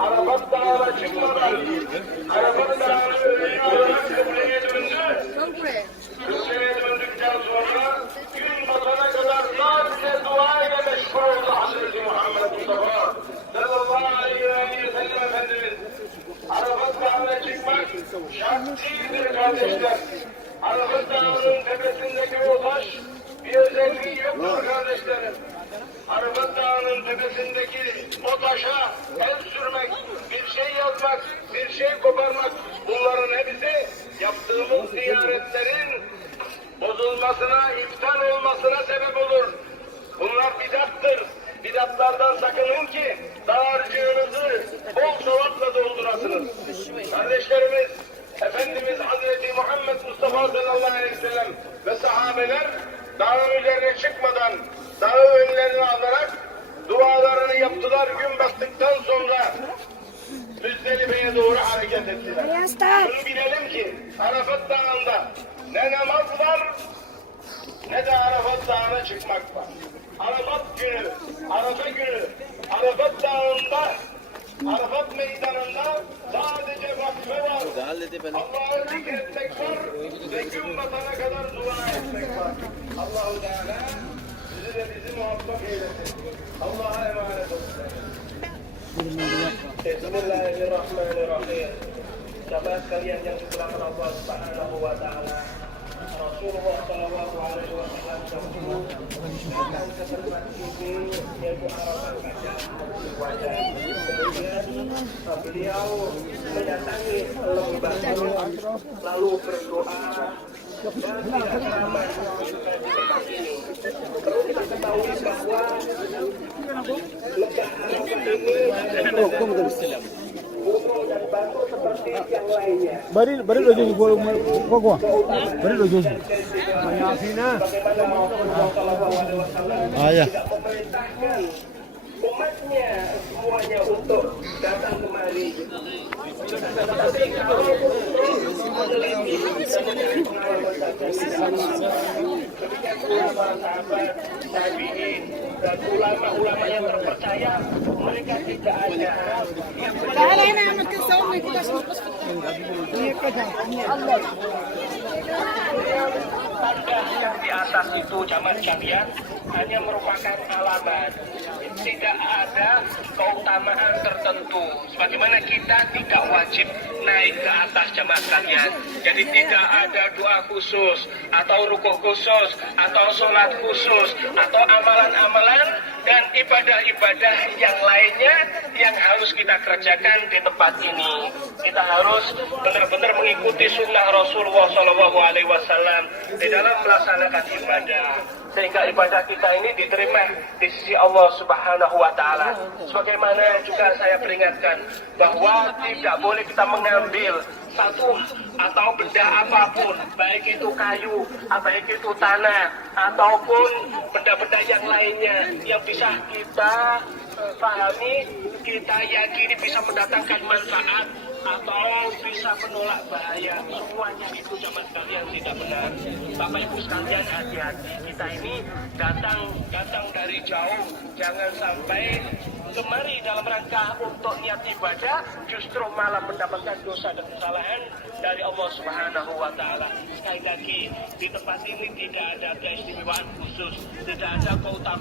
Arafat dağına çıkmadan, Arafat dağına önüne olarak kıbleye döndü. Kıbleye döndükten sonra gün batana kadar sadece dua ile meşgul oldu Hazreti Muhammed Mustafa sallallahu aleyhi ve sellem Efendimiz. Arafat dağına çıkmak şart değildir kardeşler. Arafat dağının tepesindeki o taş bir özelliği yoktur kardeşlerim. Arafat dağının tepesindeki o taşa el sürmek, bir şey yazmak, bir şey koparmak, bunların hepsi yaptığımız ziyaretlerin bozulmasına, iptal olmasına sebep olur. Bunlar bidattır. Bidatlardan sakının ki dağarcığınızı bol sevapla doldurasınız. Kardeşlerimiz, Efendimiz Hazreti Muhammed Mustafa sallallahu aleyhi ve sellem ve sahabeler dağın üzerine çıkmadan dağı önlerine alarak dualarını yaptılar. Gün battıktan sonra Müzdelife'ye doğru hareket ettiler. Şunu bilelim ki Arafat Dağı'nda ne namaz var ne de Arafat Dağı'na çıkmak var. Arafat günü, Arafa günü, Arafat Dağı'nda, Arafat meydanında sadece vakfe var. Allah'ı zikretmek var ve gün batana kadar dua etmek var. Allah-u Teala sizi de bizi muvaffak eylesin. Allah'a emanet olsun. Bismillahirrahmanirrahim. Sahabat sekalian yang dimuliakan Allah Subhanahu wa taala. Rasulullah sallallahu alaihi wasallam datang ke tempat ini yaitu Arafat beliau mendatangi lembah lalu berdoa dan tidak lama di tempat ini. Perlu kita ketahui bahwa lembah Arafat ini gunung dan batu seperti yang lainnya. Bari lo jadi gua. Bari lo jadi. Ya. Memerintahkan umatnya semuanya untuk datang kemari. Tetapi kalau terus meneliti dan mencari pengalaman ketika para sahabat, tabi'in dan ulama-ulama yang terpercaya, mereka tidak ada yang tanda yang di atas itu jamaah sekalian hanya merupakan alamat, tidak ada keutamaan tertentu. Sebagaimana kita tidak wajib naik ke atas jamaah sekalian. Jadi tidak ada doa khusus atau rukuk khusus atau sholat khusus atau amalan-amalan dan ibadah-ibadah yang lainnya yang harus kita kerjakan di tempat ini. Kita harus benar-benar mengikuti sunnah Rasulullah SAW di dalam melaksanakan ibadah, sehingga ibadah kita ini diterima di sisi Allah Subhanahu wa taala. Sebagaimana juga saya peringatkan bahwa tidak boleh kita mengambil satu atau benda apapun, baik itu kayu, baik itu tanah ataupun benda-benda yang lainnya yang bisa kita pahami, kita yakini bisa mendatangkan manfaat atau bisa menolak bahaya. Semuanya itu zaman sekalian tidak benar. Bapak Ibu sekalian, hati-hati. Kita ini datang dari jauh. Jangan sampai kemari dalam rangka untuk niat ibadah justru malah mendapatkan dosa dan kesalahan dari Allah Subhanahu wa taala. Sekali lagi, di tempat ini tidak ada keistimewaan khusus, tidak ada keutamaan.